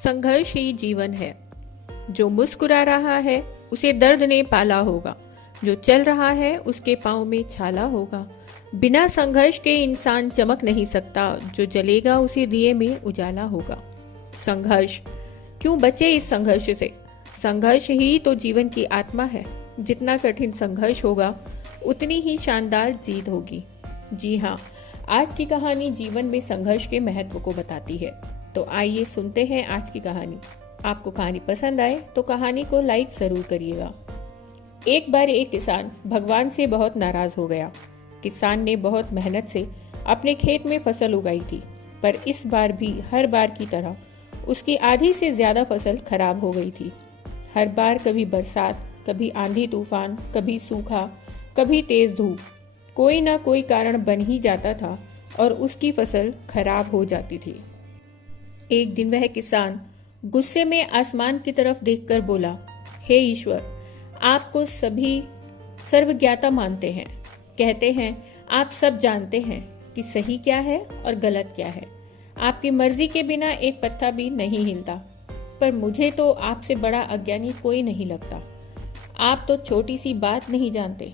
संघर्ष ही जीवन है। जो मुस्कुरा रहा है उसे दर्द ने पाला होगा, जो चल रहा है उसके पाँव में छाला होगा। बिना संघर्ष के इंसान चमक नहीं सकता, जो जलेगा उसे दिए में उजाला होगा। संघर्ष क्यों बचे इस संघर्ष से? संघर्ष ही तो जीवन की आत्मा है। जितना कठिन संघर्ष होगा उतनी ही शानदार जीत होगी। जी हाँ, आज की कहानी जीवन में संघर्ष के महत्व को बताती है। तो आइए सुनते हैं आज की कहानी। आपको कहानी पसंद आए तो कहानी को लाइक जरूर करिएगा। एक बार एक किसान भगवान से बहुत नाराज हो गया। किसान ने बहुत मेहनत से अपने खेत में फसल उगाई थी, पर इस बार भी हर बार की तरह उसकी आधी से ज्यादा फसल खराब हो गई थी। हर बार कभी बरसात, कभी आंधी तूफान, कभी सूखा, कभी तेज धूप, कोई ना कोई कारण बन ही जाता था और उसकी फसल खराब हो जाती थी। एक दिन वह किसान गुस्से में आसमान की तरफ देखकर बोला, हे ईश्वर, आपको सभी सर्वज्ञाता मानते हैं। कहते हैं आप सब जानते हैं कि सही क्या है और गलत क्या है। आपकी मर्जी के बिना एक पत्ता भी नहीं हिलता, पर मुझे तो आपसे बड़ा अज्ञानी कोई नहीं लगता। आप तो छोटी सी बात नहीं जानते।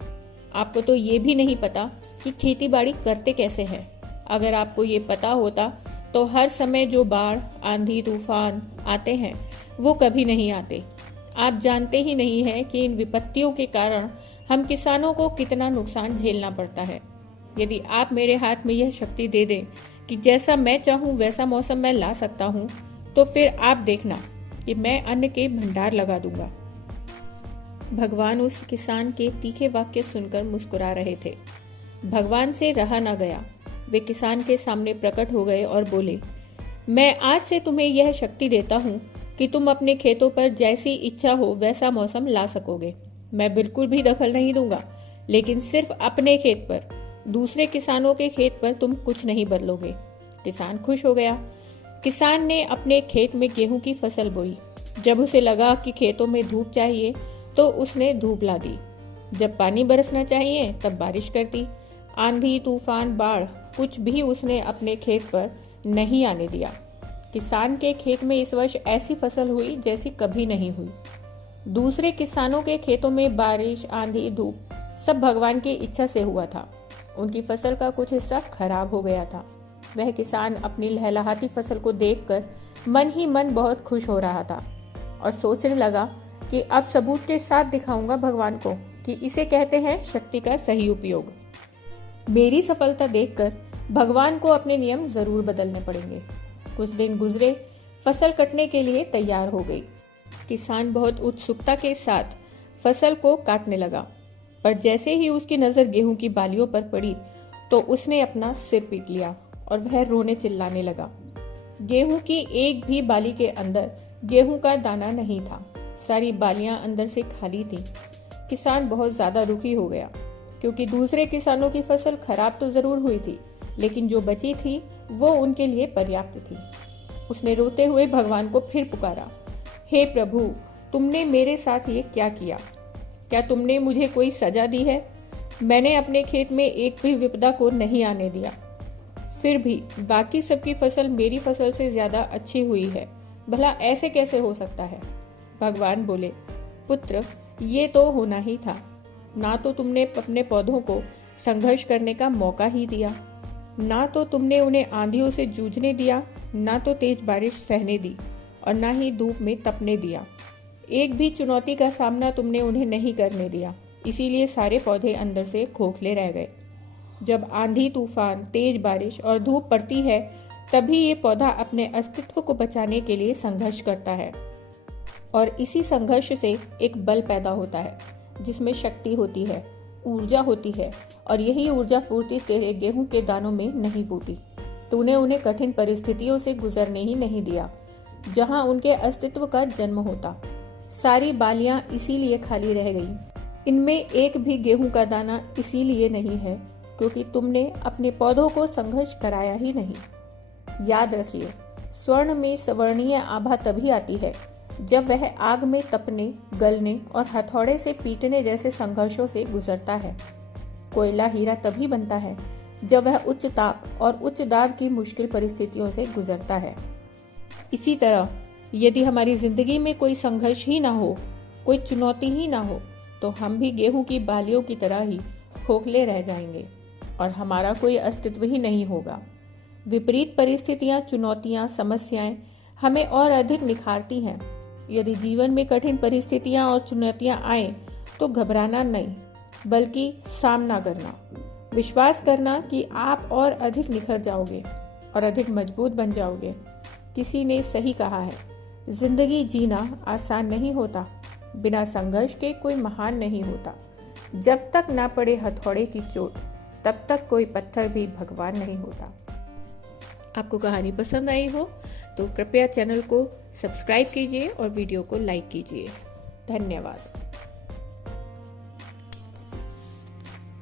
आपको तो ये भी नहीं पता कि खेती बाड़ी करते कैसे हैं। अगर आपको ये पता होता तो हर समय जो बाढ़, आंधी तूफान आते हैं वो कभी नहीं आते। आप जानते ही नहीं हैं कि इन विपत्तियों के कारण हम किसानों को कितना नुकसान झेलना पड़ता है। यदि आप मेरे हाथ में यह शक्ति दे दें कि जैसा मैं चाहूँ वैसा मौसम मैं ला सकता हूँ, तो फिर आप देखना कि मैं अन्न के भंडार लगा दूंगा। भगवान उस किसान के तीखे वाक्य सुनकर मुस्कुरा रहे थे। भगवान से रहा न गया। वे किसान के सामने प्रकट हो गए और बोले, मैं आज से तुम्हें यह शक्ति देता हूँ कि तुम अपने खेतों पर जैसी इच्छा हो वैसा मौसम ला सकोगे। मैं बिल्कुल भी दखल नहीं दूंगा, लेकिन सिर्फ अपने खेत पर, दूसरे किसानों के खेत पर तुम कुछ नहीं बदलोगे। किसान खुश हो गया। किसान ने अपने खेत में गेहूं की फसल बोई। जब उसे लगा कि खेतों में धूप चाहिए तो उसने धूप ला दी। जब पानी बरसना चाहिए तब बारिश कर दी। आंधी तूफान बाढ़ कुछ भी उसने अपने खेत पर नहीं आने दिया। किसान के खेत में इस वर्ष ऐसी फसल हुई जैसी कभी नहीं हुई। दूसरे किसानों के खेतों में बारिश, आंधी, धूप सब भगवान की इच्छा से हुआ था। उनकी फसल का कुछ हिस्सा खराब हो गया था। वह किसान अपनी लहलहाती फसल को देखकर मन ही मन बहुत खुश हो रहा था और सोचने लगा कि अब सबूत के साथ दिखाऊंगा भगवान को कि इसे कहते हैं शक्ति का सही उपयोग। मेरी सफलता देखकर भगवान को अपने नियम जरूर बदलने पड़ेंगे। कुछ दिन गुजरे, फसल कटने के लिए तैयार हो गई। किसान बहुत उत्सुकता के साथ फसल को काटने लगा, पर जैसे ही उसकी नजर गेहूं की बालियों पर पड़ी तो उसने अपना सिर पीट लिया और वह रोने चिल्लाने लगा। गेहूं की एक भी बाली के अंदर गेहूं का दाना नहीं था। सारी बालियां अंदर से खाली थी। किसान बहुत ज्यादा दुखी हो गया, क्योंकि दूसरे किसानों की फसल खराब तो जरूर हुई थी, लेकिन जो बची थी वो उनके लिए पर्याप्त थी। उसने रोते हुए भगवान को फिर पुकारा, हे प्रभु, तुमने मेरे साथ ये क्या किया? क्या तुमने मुझे कोई सजा दी है? मैंने अपने खेत में एक भी विपदा को नहीं आने दिया, फिर भी बाकी सबकी फसल मेरी फसल से ज्यादा अच्छी हुई है। भला ऐसे कैसे हो सकता है? भगवान बोले, पुत्र, ये तो होना ही था। ना तो तुमने अपने पौधों को संघर्ष करने का मौका ही दिया, ना तो तुमने उन्हें आंधियों से जूझने दिया, ना तो तेज बारिश सहने दी और ना ही धूप में तपने दिया। एक भी चुनौती का सामना तुमने उन्हें नहीं करने दिया, इसीलिए सारे पौधे अंदर से खोखले रह गए। जब आंधी तूफान, तेज बारिश और धूप पड़ती है, तभी ये पौधा अपने अस्तित्व को बचाने के लिए संघर्ष करता है और इसी संघर्ष से एक बल पैदा होता है, जिसमें शक्ति होती है, ऊर्जा होती है, और यही ऊर्जा पूर्ति तेरे गेहूं के दानों में नहीं फूटी। तूने उन्हें कठिन परिस्थितियों से गुजरने ही नहीं दिया, जहां उनके अस्तित्व का जन्म होता। सारी बालियां इसीलिए खाली रह गईं। इनमें एक भी गेहूं का दाना इसीलिए नहीं है क्योंकि तुमने अपने पौधों को संघर्ष कराया ही नहीं। याद रखिए, स्वर्ण में सवर्णीय आभा तभी आती है जब वह आग में तपने, गलने और हथौड़े से पीटने जैसे संघर्षों से गुजरता है। कोयला हीरा तभी बनता है जब वह उच्च ताप और उच्च दाब की मुश्किल परिस्थितियों से गुजरता है। इसी तरह यदि हमारी जिंदगी में कोई संघर्ष ही ना हो, कोई चुनौती ही ना हो, तो हम भी गेहूं की बालियों की तरह ही खोखले रह जाएंगे और हमारा कोई अस्तित्व ही नहीं होगा। विपरीत परिस्थितियां, चुनौतियां, समस्याएं हमें और अधिक निखारती हैं। यदि जीवन में कठिन परिस्थितियां और चुनौतियां आए तो घबराना नहीं, बल्कि सामना करना, विश्वास करना कि आप और अधिक निखर जाओगे और अधिक मजबूत बन जाओगे। किसी ने सही कहा है, जिंदगी जीना आसान नहीं होता, बिना संघर्ष के कोई महान नहीं होता। जब तक ना पड़े हथौड़े की चोट, तब तक कोई पत्थर भी भगवान नहीं होता। आपको कहानी पसंद आई हो तो कृपया चैनल को सब्सक्राइब कीजिए और वीडियो को लाइक कीजिए। धन्यवाद।